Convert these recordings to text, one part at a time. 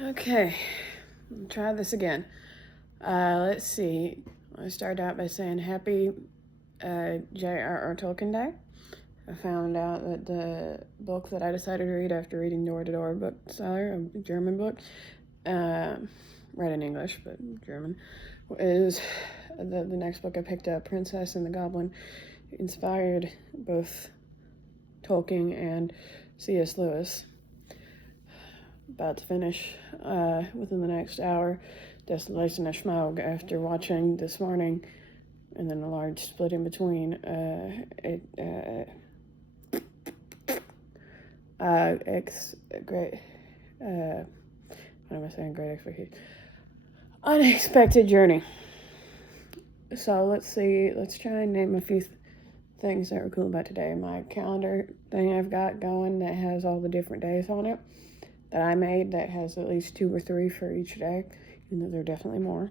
Okay, I'll try this again. Let's see. I started out by saying happy J.R.R. Tolkien Day. I found out that the book that I decided to read after reading Door to Door Bookseller, a German book, read in English, but German, is the next book I picked up, Princess and the Goblin, inspired both Tolkien and C.S. Lewis. About to finish within the next hour, Destination Schmaug, after watching this morning, and then a large split in between. Great. What am I saying? Great expectation. Unexpected journey. So let's see. Let's try and name a few things that were cool about today. My calendar thing I've got going that has all the different days on it that I made, that has at least 2 or 3 for each day, even though there are definitely more.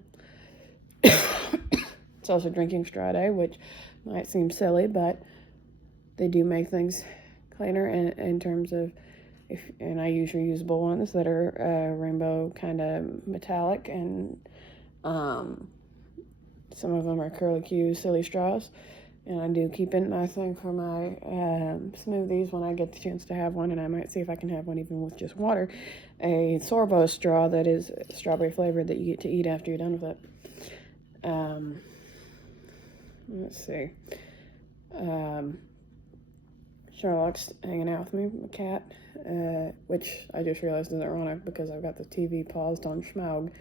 It's also drinking straw day, which might seem silly, but they do make things cleaner in terms of, and I use reusable ones that are rainbow kind of metallic, and some of them are curlicue silly straws. And I do keep in my thing for my smoothies when I get the chance to have one, and I might see if I can have one even with just water, a Sorbo straw that is strawberry flavored that you get to eat after you're done with it. Let's see. Sherlock's hanging out with me, my cat, which I just realized is ironic because I've got the TV paused on Schmaug,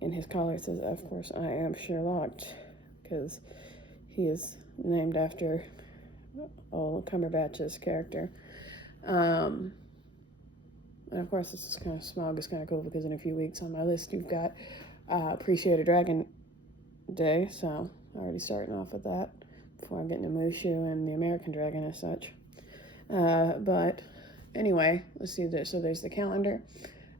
and his collar says, "Of course I am Sherlock," because he is named after old Cumberbatch's character. And of course, this is kind of Smog is kind of cool because in a few weeks on my list you've got Appreciate a Dragon Day, so I'm already starting off with that before I'm getting to Mushu and the American Dragon as such. But anyway, let's see this. So there's the calendar.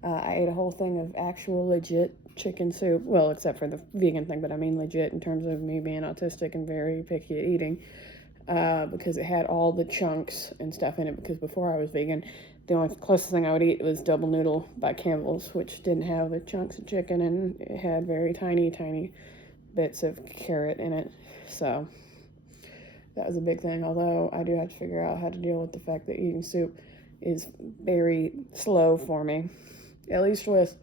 I ate a whole thing of actual legit chicken soup, well, except for the vegan thing, but I mean legit in terms of me being autistic and very picky at eating, because it had all the chunks and stuff in it, because before I was vegan, the only closest thing I would eat was Double Noodle by Campbell's, which didn't have the chunks of chicken, and it had very tiny bits of carrot in it, so that was a big thing, although I do have to figure out how to deal with the fact that eating soup is very slow for me, at least with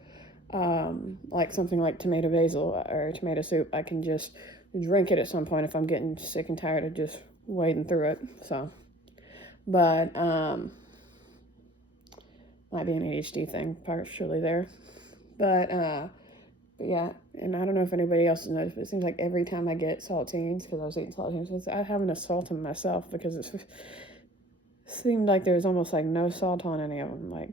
like something like tomato basil or tomato soup. I can just drink it at some point if I'm getting sick and tired of just wading through it. So, but might be an ADHD thing partially there. But yeah, and I don't know if anybody else has noticed, but it seems like every time I get saltines, because I was eating saltines, I have an salt them myself because it seemed like there was almost like no salt on any of them. Like,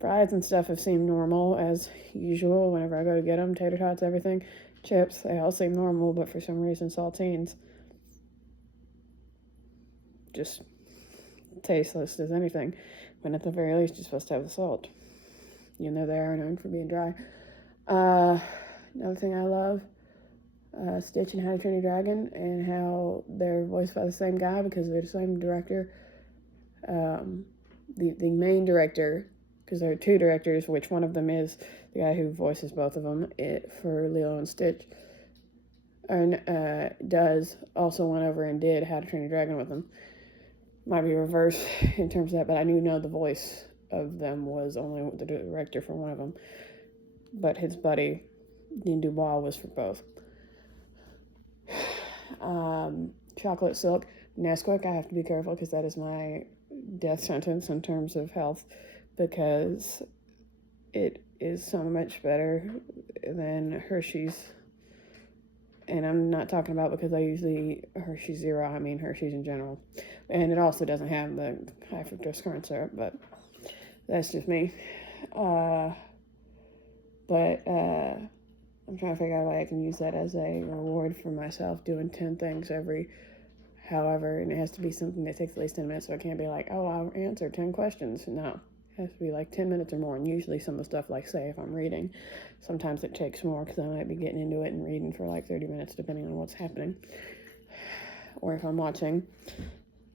fries and stuff have seemed normal as usual whenever I go to get them. Tater tots, everything. Chips, they all seem normal, but for some reason saltines just tasteless as anything, when at the very least you're supposed to have the salt, even though they are known for being dry. Another thing I love, Stitch and How to Train Your Dragon, and how they're voiced by the same guy because they're the same director. The main director, because there are 2 directors, which one of them is the guy who voices both of them for Lilo and Stitch, and does also went over and did How to Train Your Dragon with them. Might be reversed in terms of that, but I know the voice of them was only the director for one of them, but his buddy Dean Dubois was for both. Chocolate Silk Nesquik, I have to be careful because that is my death sentence in terms of health, because it is so much better than Hershey's. And I'm not talking about because I usually eat Hershey's Zero, I mean Hershey's in general. And it also doesn't have the high fructose corn syrup, but that's just me. I'm trying to figure out a way I can use that as a reward for myself, doing 10 things however, and it has to be something that takes at least 10 minutes, so it can't be like, oh, I'll answer 10 questions. No, it has to be like 10 minutes or more, and usually some of the stuff, like, say, if I'm reading, sometimes it takes more because I might be getting into it and reading for like 30 minutes, depending on what's happening. Or if I'm watching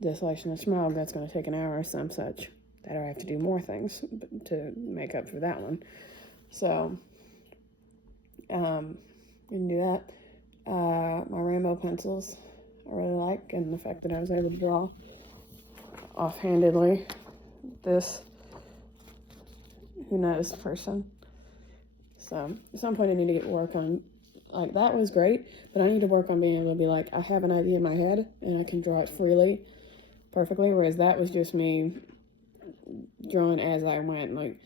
Desolation of Smog, that's going to take an hour or some such. that I have to do more things to make up for that one. So, you can do that. My rainbow pencils I really like, and the fact that I was able to draw offhandedly this who knows person. So at some point I need to get work on, like, that was great, but I need to work on being able to be like, I have an idea in my head and I can draw it freely, perfectly, whereas that was just me drawing as I went, like,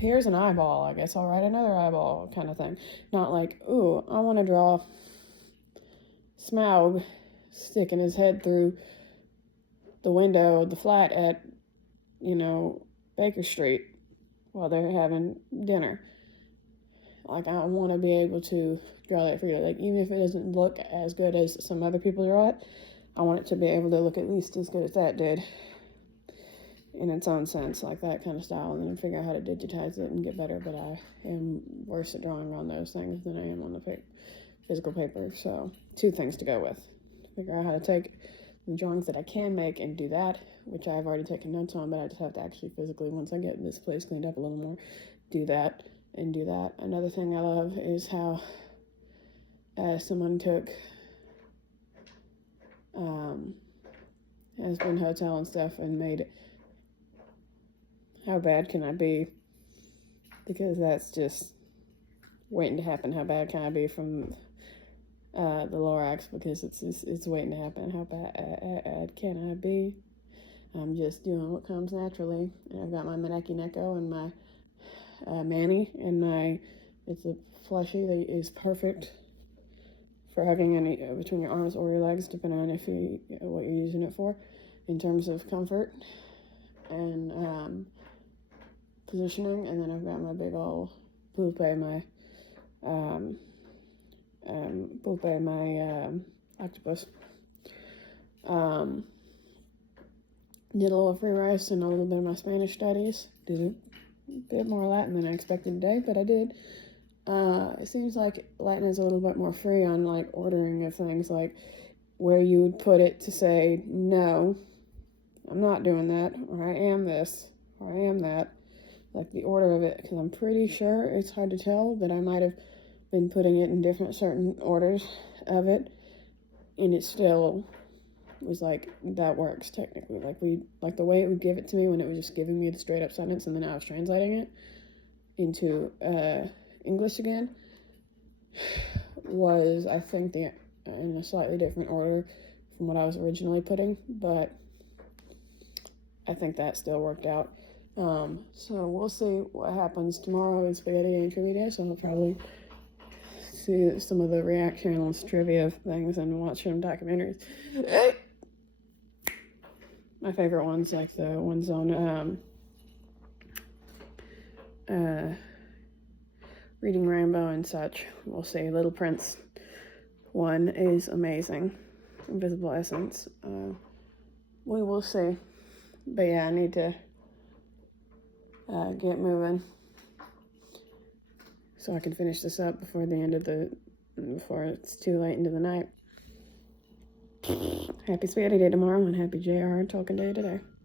here's an eyeball, I guess I'll write another eyeball kind of thing. Not like, ooh, I want to draw Smaug sticking his head through the window of the flat at, Baker Street while they're having dinner. Like, I want to be able to draw that freely. Like, even if it doesn't look as good as some other people draw it, I want it to be able to look at least as good as that did in its own sense, like that kind of style, and then figure out how to digitize it and get better. But I am worse at drawing on those things than I am on the physical paper. So 2 things to go with. Figure out how to take the drawings that I can make and do that, which I've already taken notes on, but I just have to actually physically, once I get this place cleaned up a little more, do that and do that. Another thing I love is how someone took Aspen Hotel and stuff and made it, how bad can I be? Because that's just waiting to happen. How bad can I be from the Lorax? Because it's waiting to happen. How bad can I be? I'm just doing what comes naturally. And I've got my Maneki Neko and my Manny, and it's a plushie that is perfect for hugging any between your arms or your legs, depending on what you're using it for, in terms of comfort and positioning. And then I've got my big old Poopé, my octopus. Did a little free rice and a little bit of my Spanish studies. Did a bit more Latin than I expected today, but I did. It seems like Latin is a little bit more free on, like, ordering of things, like where you would put it to say, no, I'm not doing that, or I am this, or I am that. Like the order of it, because I'm pretty sure it's hard to tell, but I might have been putting it in different certain orders of it, and it still was like, that works technically. Like the way it would give it to me when it was just giving me the straight up sentence, and then I was translating it into English again, was, I think, in a slightly different order from what I was originally putting, but I think that still worked out. So we'll see what happens. Tomorrow is Spaghetti and Trivia Day, so I'll probably see some of the reactions, trivia things, and watch some documentaries. My favorite ones, like the ones on Reading Rainbow and such. We'll see. Little Prince one is amazing. Invisible Essence. We will see. But yeah, I need to get moving so I can finish this up before it's too late into the night. Happy Spaghetti Day tomorrow, and happy JR Tolkien Day today.